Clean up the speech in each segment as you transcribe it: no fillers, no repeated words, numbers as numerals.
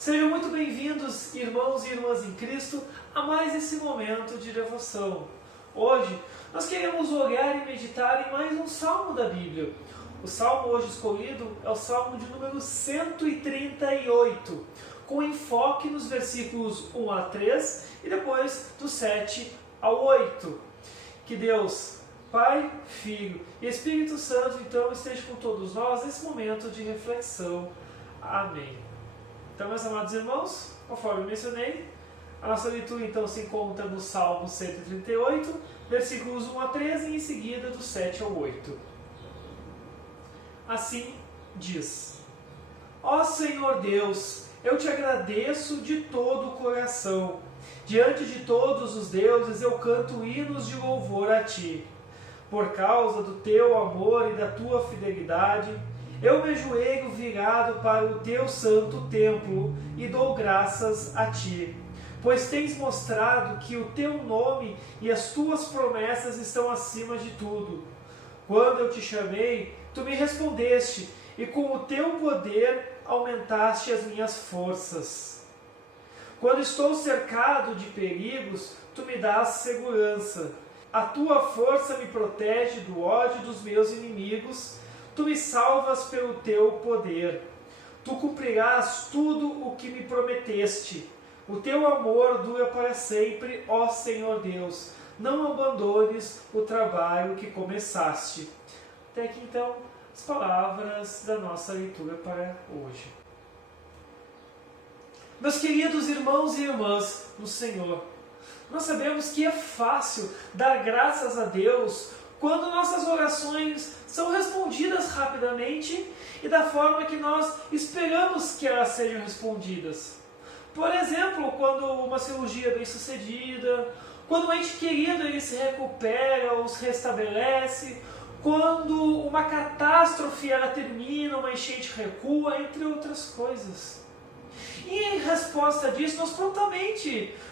Sejam muito bem-vindos, irmãos e irmãs em Cristo, a mais esse momento de devoção. Hoje, nós queremos olhar e meditar em mais um salmo da Bíblia. O salmo hoje escolhido é o salmo de número 138, com enfoque nos versículos 1 a 3 e depois do 7 ao 8. Que Deus, Pai, Filho e Espírito Santo, então, esteja com todos nós nesse momento de reflexão. Amém. Então, meus amados irmãos, conforme eu mencionei, a nossa leitura então se encontra no Salmo 138, versículos 1 a 13 e em seguida do 7 ao 8. Assim diz: Ó Senhor Deus, eu te agradeço de todo o coração. Diante de todos os deuses eu canto hinos de louvor a ti. Por causa do teu amor e da tua fidelidade, eu me ajoelho virado para o teu santo templo e dou graças a ti, pois tens mostrado que o teu nome e as tuas promessas estão acima de tudo. Quando eu te chamei, tu me respondeste, e com o teu poder aumentaste as minhas forças. Quando estou cercado de perigos, tu me dás segurança. A tua força me protege do ódio dos meus inimigos. Tu me salvas pelo teu poder. Tu cumprirás tudo o que me prometeste. O teu amor dura para sempre, ó Senhor Deus. Não abandones o trabalho que começaste. Até aqui então as palavras da nossa leitura para hoje. Meus queridos irmãos e irmãs no Senhor, nós sabemos que é fácil dar graças a Deus quando nossas orações são respondidas rapidamente e da forma que nós esperamos que elas sejam respondidas. Por exemplo, quando uma cirurgia é bem sucedida, quando um ente querido ele se recupera ou se restabelece, quando uma catástrofe ela termina, uma enchente recua, entre outras coisas. E em resposta disso,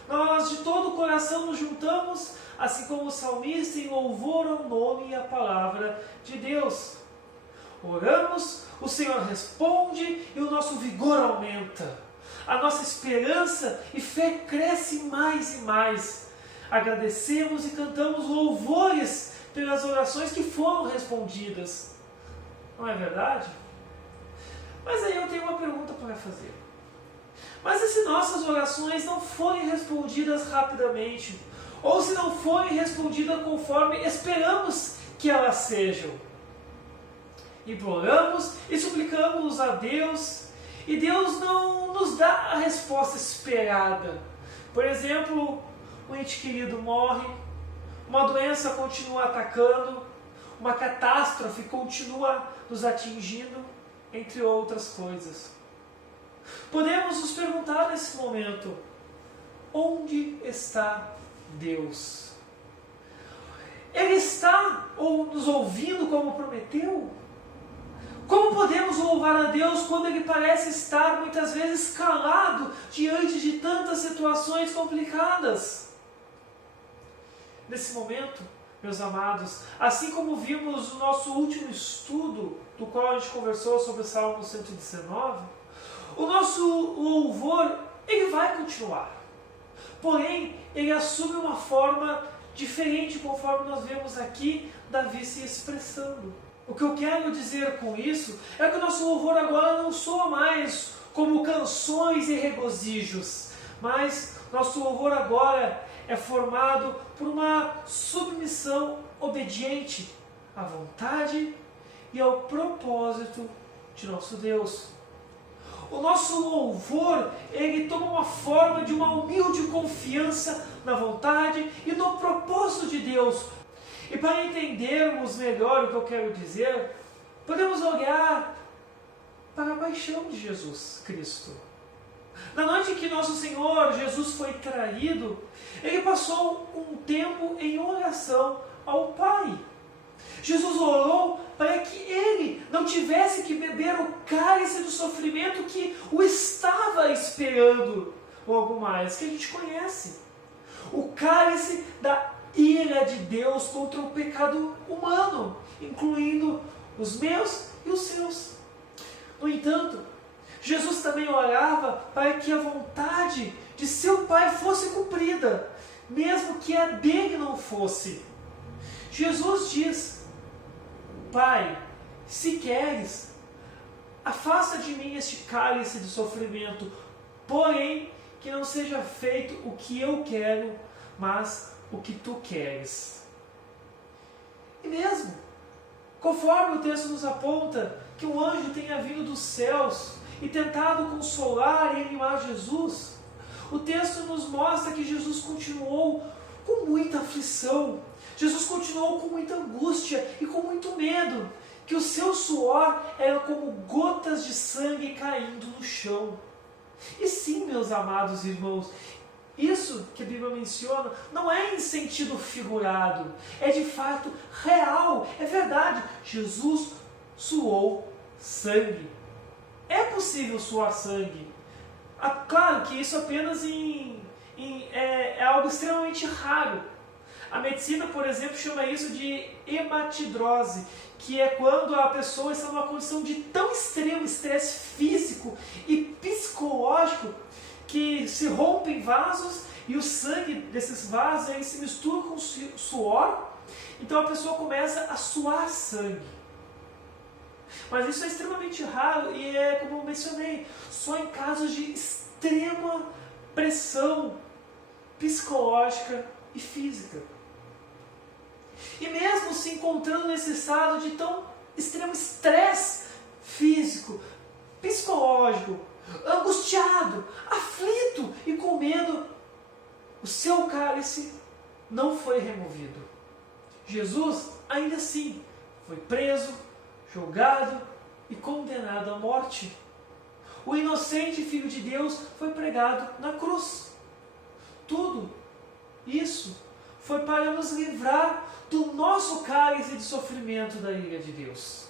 nós de todo o coração nos juntamos, assim como o salmista, em louvor ao nome e à palavra de Deus. Oramos, o Senhor responde e o nosso vigor aumenta. A nossa esperança e fé cresce mais e mais. Agradecemos e cantamos louvores pelas orações que foram respondidas. Não é verdade? Mas aí eu tenho uma pergunta para fazer. Mas e se nossas orações não forem respondidas rapidamente? Ou se não forem respondidas conforme esperamos que elas sejam? Imploramos e suplicamos a Deus, e Deus não nos dá a resposta esperada. Por exemplo, um ente querido morre, uma doença continua atacando, uma catástrofe continua nos atingindo, entre outras coisas. Podemos nos perguntar nesse momento: onde está Deus? Ele está nos ouvindo como prometeu? Como podemos louvar a Deus quando Ele parece estar muitas vezes calado diante de tantas situações complicadas? Nesse momento, meus amados, assim como vimos no nosso último estudo, do qual a gente conversou sobre o Salmo 119, o nosso louvor, ele vai continuar. Porém, ele assume uma forma diferente, conforme nós vemos aqui Davi se expressando. O que eu quero dizer com isso é que o nosso louvor agora não soa mais como canções e regozijos, mas nosso louvor agora é formado por uma submissão obediente à vontade e ao propósito de nosso Deus. O nosso louvor, ele toma uma forma de uma humilde confiança na vontade e no propósito de Deus. E para entendermos melhor o que eu quero dizer, podemos olhar para a paixão de Jesus Cristo. Na noite em que nosso Senhor Jesus foi traído, ele passou um tempo em oração ao Pai. Jesus orou para que ele não tivesse que beber o cálice do sofrimento que o estava esperando, ou algo mais que a gente conhece. O cálice da ira de Deus contra o pecado humano, incluindo os meus e os seus. No entanto, Jesus também orava para que a vontade de seu Pai fosse cumprida, mesmo que a dele não fosse. Jesus diz: Pai, se queres, afasta de mim este cálice de sofrimento, porém que não seja feito o que eu quero, mas o que tu queres. E mesmo, conforme o texto nos aponta que um anjo tenha vindo dos céus e tentado consolar e animar Jesus, o texto nos mostra que Jesus continuou com muita aflição, Jesus continuou com muita angústia e com muito medo, que o seu suor era como gotas de sangue caindo no chão. E sim, meus amados irmãos, isso que a Bíblia menciona não é em sentido figurado, é de fato real, é verdade. Jesus suou sangue. É possível suar sangue. Claro que isso apenas é algo extremamente raro. A medicina, por exemplo, chama isso de hematidrose, que é quando a pessoa está numa condição de tão extremo estresse físico e psicológico que se rompem vasos e o sangue desses vasos aí se mistura com suor, então a pessoa começa a suar sangue. Mas isso é extremamente raro e é, como eu mencionei, só em casos de extrema pressão psicológica e física. E mesmo se encontrando nesse estado de tão extremo estresse físico, psicológico, angustiado, aflito e com medo, o seu cálice não foi removido. Jesus, ainda assim, foi preso, julgado e condenado à morte. O inocente Filho de Deus foi pregado na cruz. Tudo isso foi para nos livrar do nosso cálice de sofrimento da ira de Deus.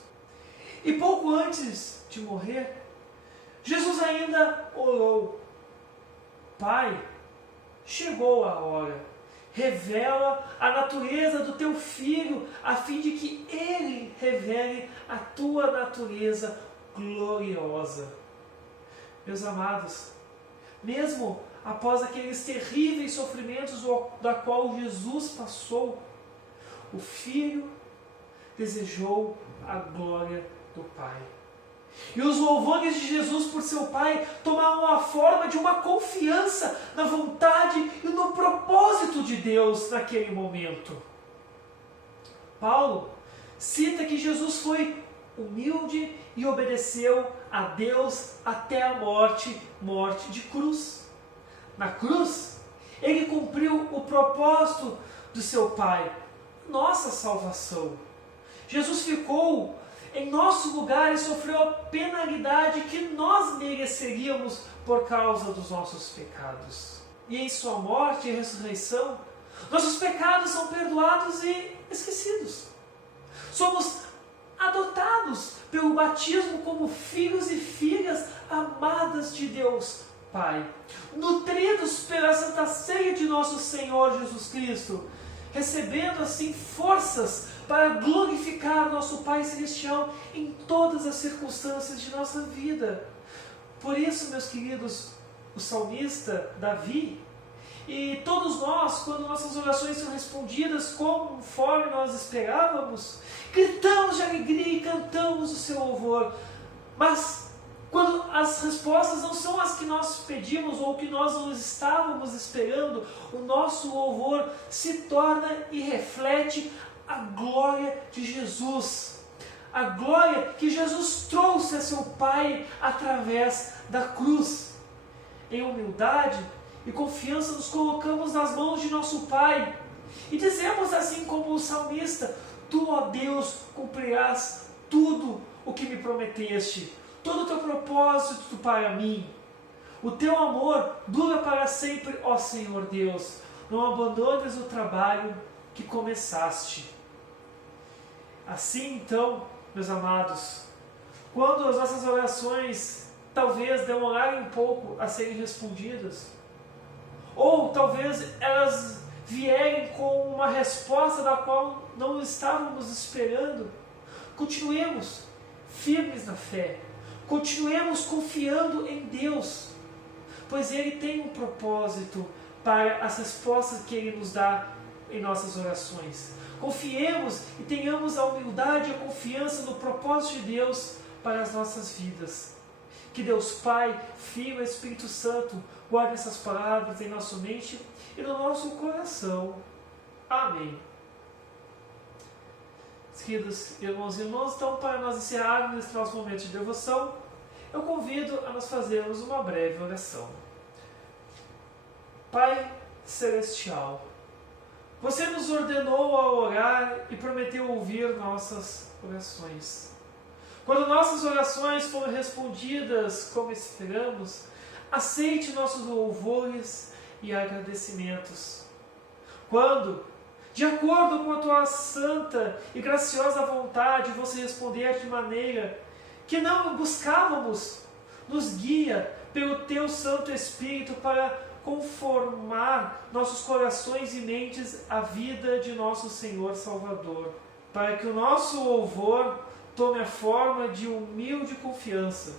E pouco antes de morrer, Jesus ainda orou: Pai, chegou a hora, revela a natureza do teu Filho, a fim de que ele revele a tua natureza gloriosa. Meus amados, mesmo após aqueles terríveis sofrimentos da qual Jesus passou, o Filho desejou a glória do Pai. E os louvores de Jesus por seu Pai tomaram a forma de uma confiança na vontade e no propósito de Deus naquele momento. Paulo cita que Jesus foi humilde e obedeceu a Deus até a morte de cruz. Na cruz, ele cumpriu o propósito do seu Pai, nossa salvação. Jesus ficou em nosso lugar e sofreu a penalidade que nós mereceríamos por causa dos nossos pecados. E em sua morte e ressurreição, nossos pecados são perdoados e esquecidos. Somos adotados pelo batismo como filhos e filhas amadas de Deus Pai, nutridos pela Santa Ceia de nosso Senhor Jesus Cristo, recebendo assim forças para glorificar nosso Pai Celestial em todas as circunstâncias de nossa vida. Por isso, meus queridos, o salmista Davi e todos nós, quando nossas orações são respondidas conforme nós esperávamos, gritamos de alegria e cantamos o seu louvor. Mas quando as respostas não são as que nós pedimos ou que nós não estávamos esperando, o nosso louvor se torna e reflete a glória de Jesus. A glória que Jesus trouxe a seu Pai através da cruz. Em humildade e confiança nos colocamos nas mãos de nosso Pai e dizemos assim como o salmista: Tu, ó Deus, cumprirás tudo o que me prometeste, todo o teu propósito para mim. O teu amor dura para sempre, ó Senhor Deus. Não abandones o trabalho que começaste. Assim, então, meus amados, quando as nossas orações talvez demorarem um pouco a serem respondidas, ou talvez elas vierem com uma resposta da qual não estávamos esperando, continuemos firmes na fé, Continuemos confiando em Deus, pois Ele tem um propósito para as respostas que Ele nos dá em nossas orações. Confiemos e tenhamos a humildade e a confiança no propósito de Deus para as nossas vidas. Que Deus Pai, Filho e Espírito Santo guarde essas palavras em nossa mente e no nosso coração. Amém. Queridos irmãos e irmãs, então para nós encerrarmos nesse nosso momento de devoção, eu convido a nós fazermos uma breve oração. Pai Celestial, Você nos ordenou a orar e prometeu ouvir nossas orações. Quando nossas orações foram respondidas como esperamos, aceite nossos louvores e agradecimentos. Quando, de acordo com a tua santa e graciosa vontade, você responder de maneira que não buscávamos, nos guia pelo teu Santo Espírito para conformar nossos corações e mentes à vida de nosso Senhor Salvador, para que o nosso louvor tome a forma de humilde confiança.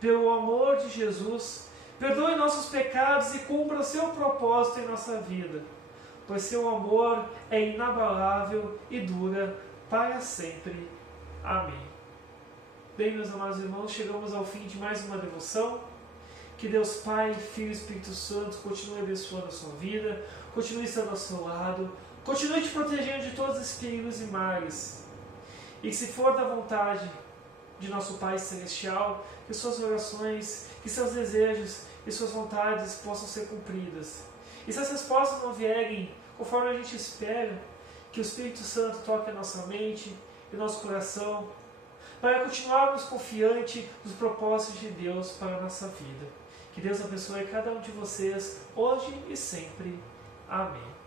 Pelo amor de Jesus, perdoe nossos pecados e cumpra o seu propósito em nossa vida, pois seu amor é inabalável e dura para sempre. Amém. Bem, meus amados irmãos, chegamos ao fim de mais uma devoção. Que Deus Pai, Filho e Espírito Santo continue abençoando a sua vida, continue estando ao seu lado, continue te protegendo de todos os perigos e males. E que, se for da vontade de nosso Pai Celestial, que suas orações, que seus desejos e suas vontades possam ser cumpridas. E se as respostas não vierem conforme a gente espera, que o Espírito Santo toque a nossa mente e nosso coração, para continuarmos confiantes nos propósitos de Deus para a nossa vida. Que Deus abençoe cada um de vocês, hoje e sempre. Amém.